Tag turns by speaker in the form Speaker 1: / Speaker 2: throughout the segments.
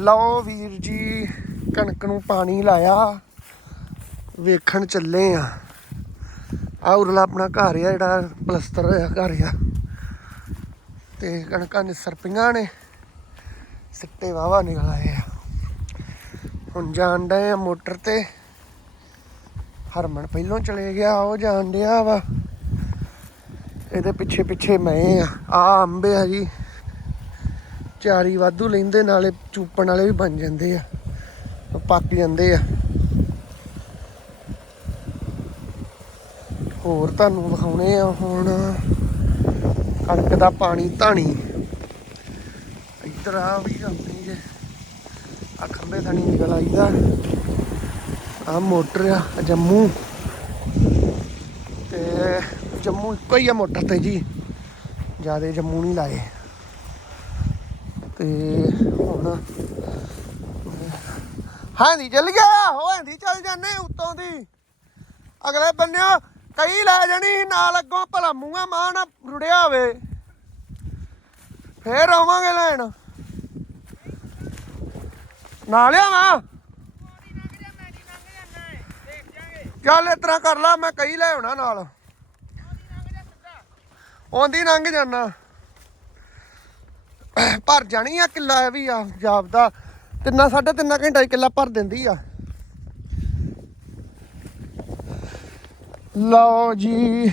Speaker 1: ਲਓ ਵੀਰ ਜੀ, ਕਣਕ ਨੂੰ ਪਾਣੀ ਲਾਇਆ। ਵੇਖਣ ਚੱਲੇ ਆ। ਆ ਉਰਲਾ ਆਪਣਾ ਘਰ ਆ, ਜਿਹੜਾ ਪਲਸਤਰ ਹੋਇਆ ਘਰ ਆ। ਤੇ ਕਣਕਾਂ ਨੇ ਸਰਪੀਆਂ ਨੇ। ਸਿੱਟੇ ਵਾਵਾ ਨਿਕਲ ਆਏ ਆ। ਹੁਣ ਜਾਣ ਡਏ ਆ ਮੋਟਰ ਤੇ। ਹਰਮਨ ਪਹਿਲੋਂ ਚਲੇ ਗਿਆ, ਉਹ ਜਾਣ ਡਿਆ ਵਾ। ਇਹਦੇ ਪਿੱਛੇ ਪਿੱਛੇ ਮੈਂ ਆ। ਆ ਅੰਬ ਆ ਜੀ। ਚਾਰੀ ਵਾਧੂ ਲੈਂਦੇ, ਨਾਲੇ ਚੂਪਣ ਵਾਲੇ ਵੀ ਬਣ ਜਾਂਦੇ ਆ। ਪੱਕ ਜਾਂਦੇ ਆ। ਹੋਰ ਤੁਹਾਨੂੰ ਵਿਖਾਉਣੇ ਆ ਹੁਣ ਕਣਕ ਦਾ ਪਾਣੀ, ਧਾਣੀ। ਇੱਧਰ ਆ ਵੀ ਆਪਣੀ ਜੇ। ਆ ਖੰਬੇ ਥਣੀ ਨਿਕਲ ਆਈਦਾ। ਆ ਮੋਟਰ ਆ ਜੰਮੂ। ਤੇ ਜੰਮੂ ਇੱਕੋ ਹੀ ਆ ਮੋਟਰ ਤੇ ਜੀ। ਜਿਆਦੇ ਜੰਮੂ ਨਹੀਂ ਲਾਏ। ਤੇ ਹੁਣ ਹਾਂਜੀ ਚੱਲ ਗਿਆ ਹੋ ਹਾਂਜੀ ਚੱਲ ਜਾਂਦੇ ਉਤੋਂ ਦੀ। ਅਗਲੇ ਬੰਨਿਓ ਕਈ ਲੈ ਜਾਣੀ ਸੀ ਨਾਲ ਅੱਗੋਂ ਭਲਾ ਮੂੰਹਾਂ ਮਾਂ ਨਾ ਰੁੜਿਆ ਹੋਵੇ। ਫੇਰ ਆਵਾਂਗੇ ਲੈਣ। ਨਾਲ ਆਵਾਂ? ਚੱਲ ਇਸ ਤਰ੍ਹਾਂ ਕਰ ਲਾ, ਮੈਂ ਕਈ ਲੈ ਆਉਣਾ ਨਾਲ। ਆਉਂਦੀ ਲੰਘ ਜਾਣਾ ਭਰ ਜਾਣੀ ਆ ਕਿੱਲਾ ਵੀ ਆ ਜਾਪਦਾ। ਤਿੰਨਾ ਸਾਢੇ ਤਿੰਨਾ ਘੰਟਾ ਹੀ ਕਿੱਲਾ ਭਰ ਦਿੰਦੀ ਆ। ਲਓ ਜੀ।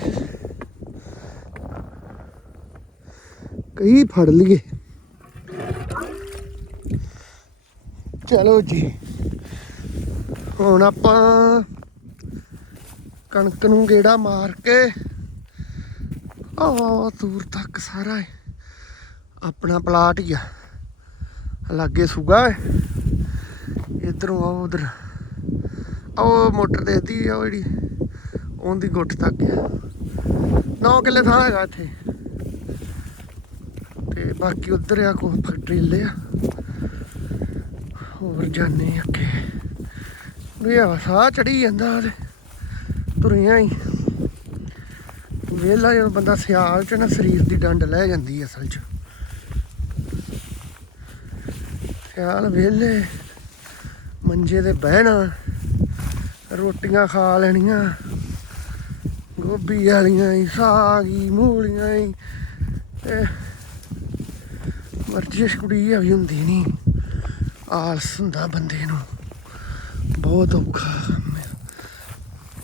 Speaker 1: ਕਈ ਫੜ ਲਈਏ। ਚਲੋ ਜੀ। ਹੁਣ ਆਪਾਂ ਕਣਕ ਨੂੰ ਗੇੜਾ ਮਾਰ ਕੇ ਆ ਦੂਰ ਤੱਕ ਸਾਰਾ ਹੈ ਆਪਣਾ ਪਲਾਟ ਹੀ ਆ। ਲਾਗੇ ਸੂਗਾ ਹੈ ਇਧਰੋਂ ਆ ਉਧਰ। ਉਹ ਮੋਟਰ ਦੇਦੀ ਆ ਉਹ ਜਿਹੜੀ, ਉਹਦੀ ਗੁੱਟ ਤੱਕ ਆ। 9 ਕਿੱਲੇ ਥਾਂ ਹੈਗਾ ਇੱਥੇ। ਤੇ ਬਾਕੀ ਉਧਰ ਆ ਕੋ ਫੈਕਟਰੀ ਆ। ਹੋਰ ਜਾਣੇ ਅੱਗੇ। ਵੀ ਆ ਸਾਹ ਚੜੀ ਜਾਂਦਾ ਤੇ ਤੁਰਿਆ ਹੀ। ਵੇਲਾ ਜਦੋਂ ਬੰਦਾ ਸਿਆਲ ਚ ਨਾ, ਸਰੀਰ ਦੀ ਡੰਡ ਲੈ ਜਾਂਦੀ ਅਸਲ ਚ। ਸਿਆਲ ਵੇਲੇ ਮੰਜੇ ਤੇ ਬਹਿਣਾ, ਰੋਟੀਆਂ ਖਾ ਲੈਣੀਆਂ, ਗੋਭੀ ਵਾਲੀਆਂ ਹੀ, ਸਾਗ ਮੂਲੀਆਂ ਹੀ, ਤੇ ਵਰਜਿਸ਼ ਕੁੜੀ ਆ ਵੀ ਹੁੰਦੀ ਨਹੀਂ ਆਲਸ ਹੁੰਦਾ ਬੰਦੇ ਨੂੰ। ਬਹੁਤ ਔਖਾ ਕੰਮ ਹੈ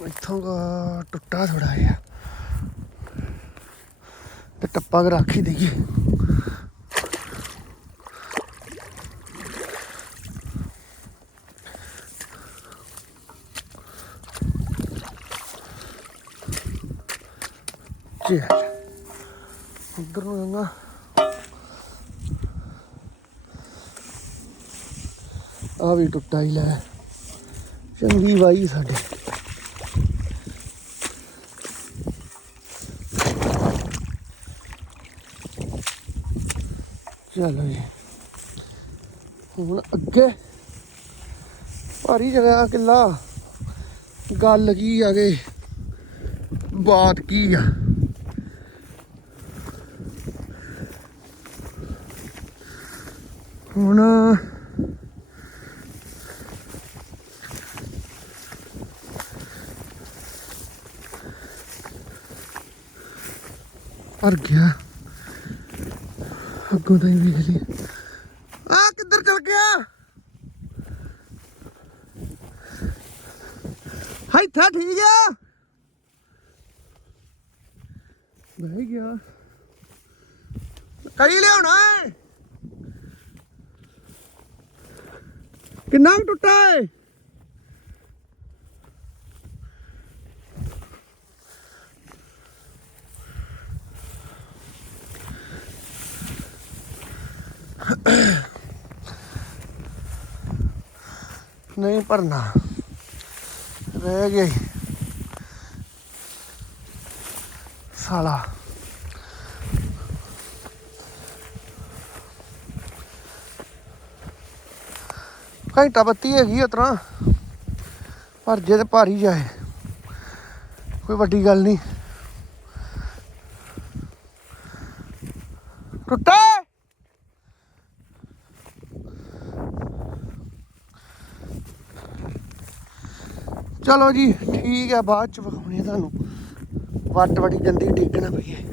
Speaker 1: ਇੱਥੋਂ ਦਾ ਟੁੱਟਾ ਥੋੜਾ ਆ ਤੇ ਟੱਪਾ ਕੇ ਰੱਖ ਹੀ ਦਈਏ। ਜੀ। ਉਧਰ ਨੂੰ ਜਾਣਾ ਆ ਵੀ ਟੁੱਟਾ ਹੀ ਲੈ। ਚੰਗੀ ਵਾਈ ਸਾਡੇ। ਚਲੋ ਜੀ। ਹੁਣ ਅੱਗੇ। ਭਾਰੀ ਜਗ੍ਹਾ ਕਿੱਲਾ। ਗੱਲ ਕੀ ਆ ਗਏ ਬਾਤ ਕੀ ਆ? ਹੁਣ ਭਰ ਗਿਆ। ਅੱਗੋਂ ਤਾਂ ਹੀ ਵੇਖ ਲਈ ਆ, ਕਿੱਧਰ ਚਲ ਗਿਆ? ਇੱਥੇ ਠੀਕ ਆ। ਬਹਿ ਗਿਆ। ਕਈ ਲਿਆਉਣਾ ਹੈ ਕਿੰਨਾ ਕੁ ਟੁੱਟਾ ਹੈ ਨਹੀਂ ਭਰਨਾ ਰਹਿ ਗਈ ਘੰਟਾ ਬੱਤੀ ਹੈਗੀ ਉਤਰਾ ਪਰ ਜੇ ਤੇ ਭਾਰੀ ਜਾਏ, ਕੋਈ ਵੱਡੀ ਗੱਲ ਨਹੀਂ। ਟੁੱਟਾ ਚਲੋ ਜੀ, ਠੀਕ ਹੈ ਬਾਅਦ ਚ ਵਿਖਾਉਣੀ ਤੁਹਾਨੂੰ। ਵੱਟ ਵੱਡੀ ਗੰਦੀ ਡਿੱਗਣਾ ਪਈ ਹੈ